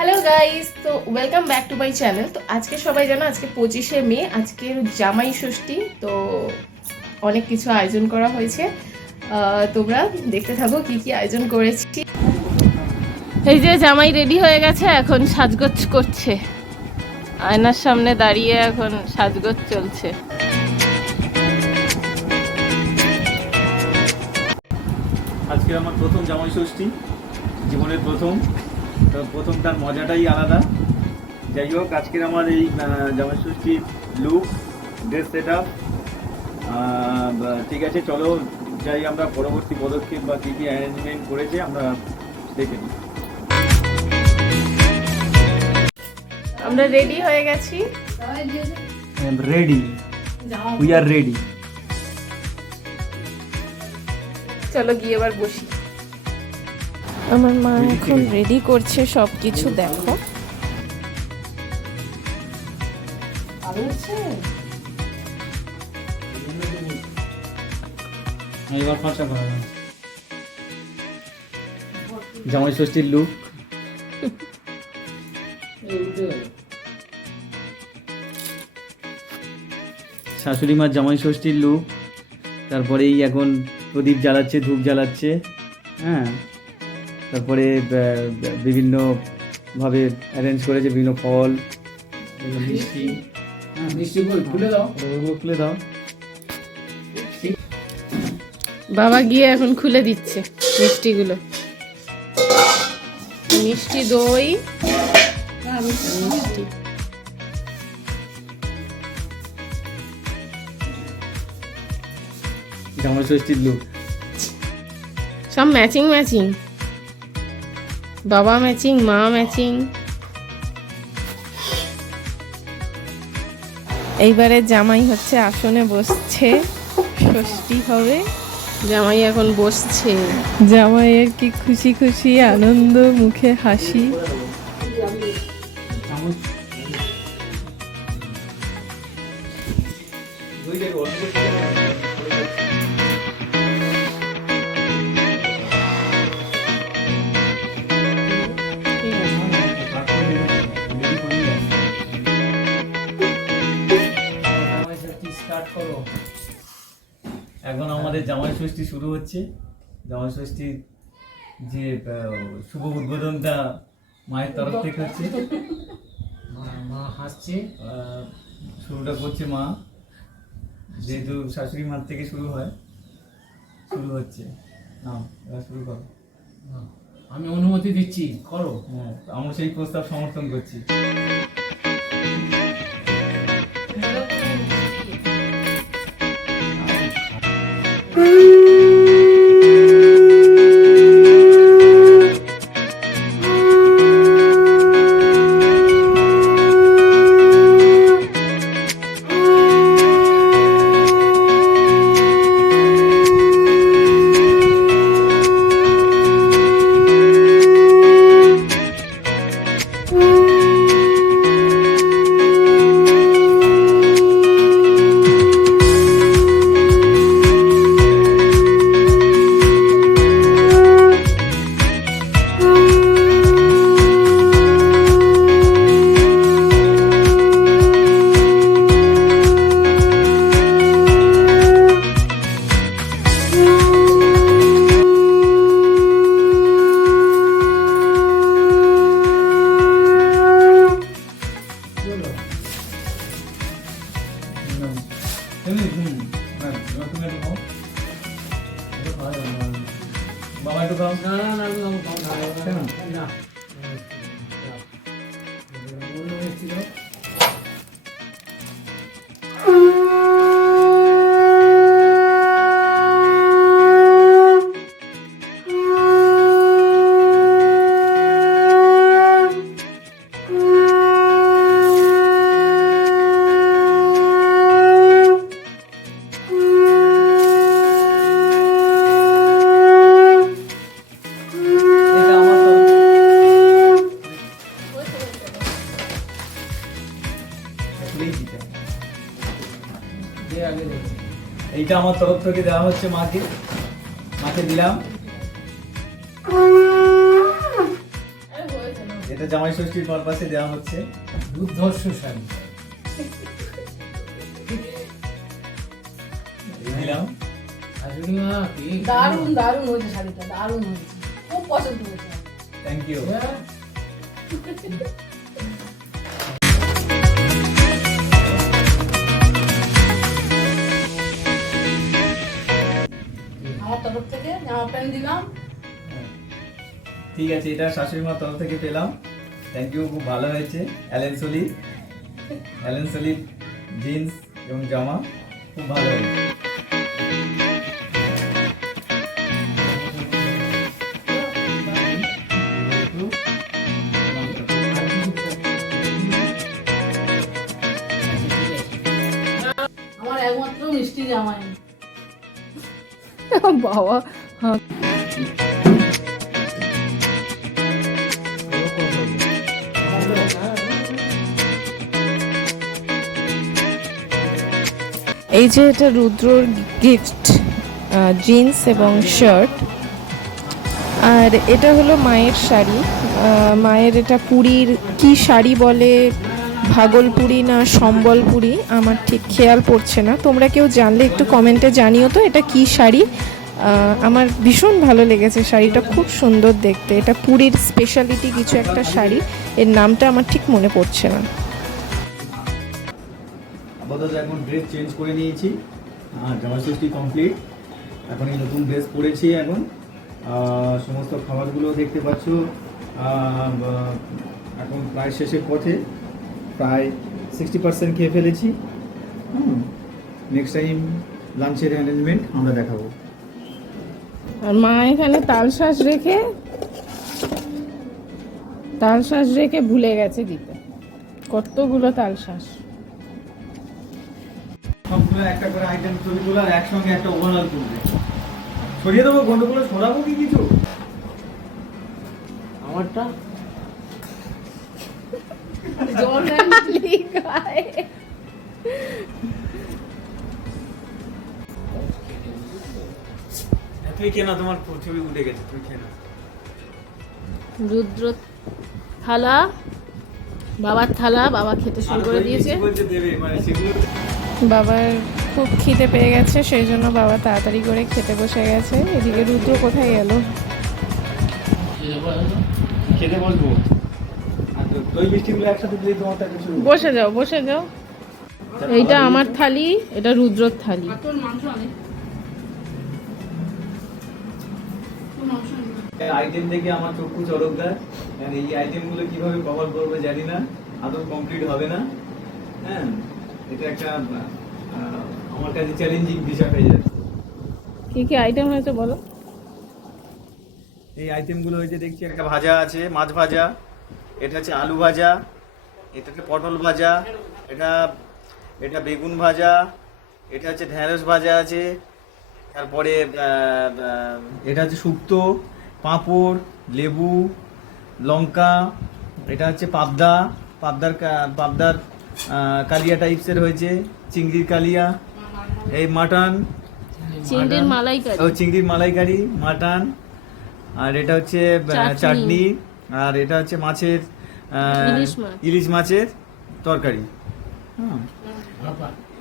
Hello guys তো welcome back to my channel তো আজকে সবাই জানো, আজকে পঁচিশে মে, আজকের জামাই ষষ্ঠী। তো অনেক কিছু আয়োজন করা হয়েছে। তোমরা দেখতে থাকো কি কি আয়োজন করেছি। এই যে জামাই রেডি হয়ে গেছে, এখন সাজগোজ করছে। আয়নার সামনে দাঁড়িয়ে এখন সাজগোজ চলছে। আজকে আমার প্রথম জামাই ষষ্ঠী, জীবনের প্রথম। তো প্রথমটার মজাটাই আলাদা। যাই হোক আজকের আমার এই আহ, লুক ড্রেস সেট আপ ঠিক আছে চলো যাই আমরা পরবর্তী পদক্ষেপ বা কী কী অ্যারেঞ্জমেন্ট করেছে আমরা দেখে নিই। আমরা রেডি হয়ে গেছি। রেডি উই আর রেডি চলো গিয়ে এবার বসি। আমার মা এখন রেডি করছে সব কিছু দেখো। যাবে। জামাই ষষ্ঠীর লুক শাশুড়ি মার জামাই ষষ্ঠীর লুক তারপরেই এখন প্রদীপ জ্বালাচ্ছে ধূপ জ্বালাচ্ছে। হ্যাঁ। তারপরে বিভিন্নভাবে অ্যারেঞ্জ করেছে বিভিন্ন ফল। মিষ্টি। হ্যাঁ খুলে দাও। খুলে দাও। বাবা গিয়ে এখন খুলে দিচ্ছে মিষ্টিগুলো। মিষ্টি দই। মিষ্টি জামাই ষষ্ঠীর লুক। সব ম্যাচিং ম্যাচিং বাবা ম্যাচিং মা ম্যাচিং এইবারে জামাই হচ্ছে আসনে বসছে ষষ্ঠী হবে। জামাই এখন বসছে। জামাইয়ের কি খুশি খুশি আনন্দ মুখে হাসি। স্টার্ট ষষ্ঠী শুরু হচ্ছে। জামাই ষষ্ঠীর যে শুভ উদ্বোধনটা মায়ের তরফ থেকে হচ্ছে। মা- হাসছে। শুরুটা করছে মা। যেহেতু শাশুড়ি মার থেকে শুরু হয় শুরু হচ্ছে। নাও এবার শুরু করো। আমি অনুমতি দিচ্ছি করো। হ্যাঁ আমরা সেই প্রস্তাব সমর্থন করছি। বলো হুম। তুমি হুম, হ্যাঁ, এবার তুমি একটু খাও। এটা খাওয়া যাবে না। বাবা একটু খাও না না না আমি আমি খাব এইটা আমার তরফ থেকে দেওয়া হচ্ছে মাকে। মাকে দিলাম। এটা জামাই ষষ্ঠীর পারপাসে দেওয়া হচ্ছে। দুর্ধর্ষ শাড়ি দিলাম। দারুণ দারুণ হয়েছে শাড়িটা দারুণ হয়েছে। খুব পছন্দ হয়েছে। থ্যাংক ইউ আমার তরফ থেকে জামা প্যান্ট দিলাম। ঠিক আছে এটা শাশুড়ি মার তরফ থেকে পেলাম। থ্যাংক ইউ খুব ভালো হয়েছে। অ্যালেন সলি অ্যালেন সলির জিন্স এবং জামা খুব ভালো হয়েছে। আমার একমাত্র মিষ্টি জামাই। হ্যাঁ। এই যে এটা রুদ্রর গিফট জিন্স এবং শার্ট আর এটা হলো মায়ের শাড়ি। মায়ের এটা পুরীর কি শাড়ি বলে ভাগলপুরি না সম্বলপুরি, আমার ঠিক খেয়াল পড়ছে না। তোমরা কেউ জানলে একটু কমেন্টে জানিও তো, এটা কি শাড়ি? আমার ভীষণ ভালো লেগেছে শাড়িটা, খুব সুন্দর দেখতে। এটা পুরীর স্পেশালিটি কিছু একটা শাড়ি, এর নামটা আমার ঠিক মনে পড়ছে না। আপাতত এখন ড্রেস চেঞ্জ করে নিয়েছি জামা ষষ্ঠী কমপ্লিট এখন এই নতুন ড্রেস পরেছি এখন। সমস্ত খাবারগুলো দেখতে পাচ্ছ। এখন প্রায় শেষের পথে। প্রায় সিক্সটি পার্সেন্ট খেয়ে ফেলেছি। নেক্সট টাইম লাঞ্চের অ্যারেঞ্জমেন্ট আমরা দেখাবো। আর মা এখানে তালশ্বাস রেখে তালশ্বাস রেখে ভুলে গেছে দিতে। কতগুলো তালশ্বাস সবগুলো একটা করে আইটেম ছবি তুলে আর একসঙ্গে একটা ওভারঅল করবে সরিয়ে দেবো গন্ডগুলো সরাবো কি কিছু? আমারটা? জল তুই কেনা তোমার ছবি উঠে গেছে? তুই কেনা? রুদ্র থালা বাবার থালা বাবা খেতে শুরু করে দিয়েছে। বলছে দেবে মানে বাবার খুব খিদে পেয়ে গেছে সেই জন্য বাবা তাড়াতাড়ি করে খেতে বসে গেছে। এদিকে রুদ্র কোথায় গেল? খেতে বসবো। বসে যাও বসে যাও। এইটা আমার থালি এটা রুদ্রর থালি। আইটেম দেখে আমার চক্ষু চরকদার এই আইটেমগুলো কীভাবে কভার করবে জানি না। আদৌ কমপ্লিট হবে না। হ্যাঁ এটা একটা আমার কাছে চ্যালেঞ্জিং বিষয় হয়ে যাচ্ছে। কি কি আইটেম হয়েছে বলো? এই আইটেমগুলো হয়েছে দেখছি একটা ভাজা আছে মাছ ভাজা। এটা হচ্ছে আলু ভাজা এটা হচ্ছে পটল ভাজা এটা এটা বেগুন ভাজা এটা হচ্ছে ঢ্যাঁড়স ভাজা আছে তারপরে এটা হচ্ছে শুক্তো পাঁপড় লেবু লঙ্কা এটা হচ্ছে পাবদা পাবদার পাবদার কালিয়া টাইপসের হয়েছে চিংড়ির কালিয়া এই মাটন চিংড়ির। মালাইকারি ও চিংড়ির মালাইকারি মাটন আর এটা হচ্ছে চাটনি। আর এটা হচ্ছে মাছের ইলিশ মাছের তরকারি। হ্যাঁ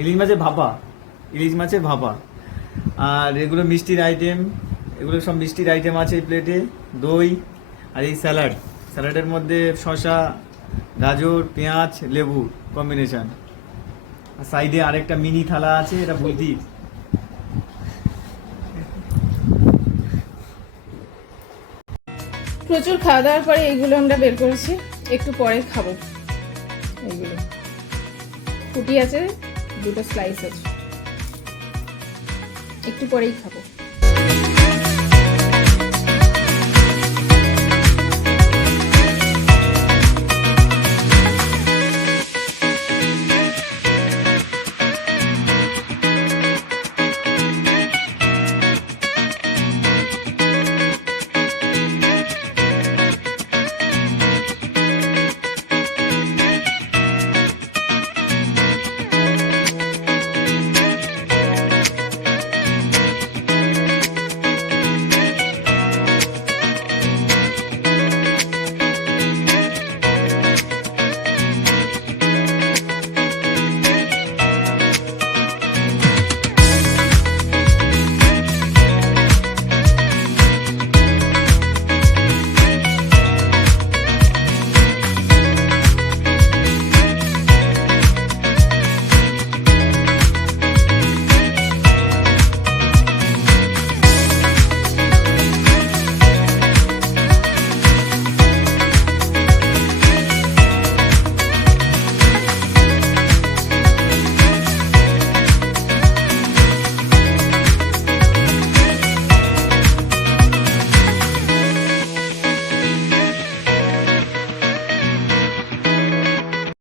ইলিশ মাছের ভাপা। ইলিশ মাছের ভাপা। আর এগুলো মিষ্টির আইটেম এগুলো সব মিষ্টির আইটেম আছে এই প্লেটে দই আর এই স্যালাড স্যালাডের মধ্যে শসা গাজর পেঁয়াজ লেবু কম্বিনেশন আর সাইডে আরেকটা মিনি থালা আছে এটা বুদ্ধি প্রচুর খাওয়া দাওয়ার পরে এইগুলো আমরা বের করেছি। একটু পরে খাব। এইগুলো। ফুটি আছে, দুটো স্লাইস আছে। একটু পরেই খাব।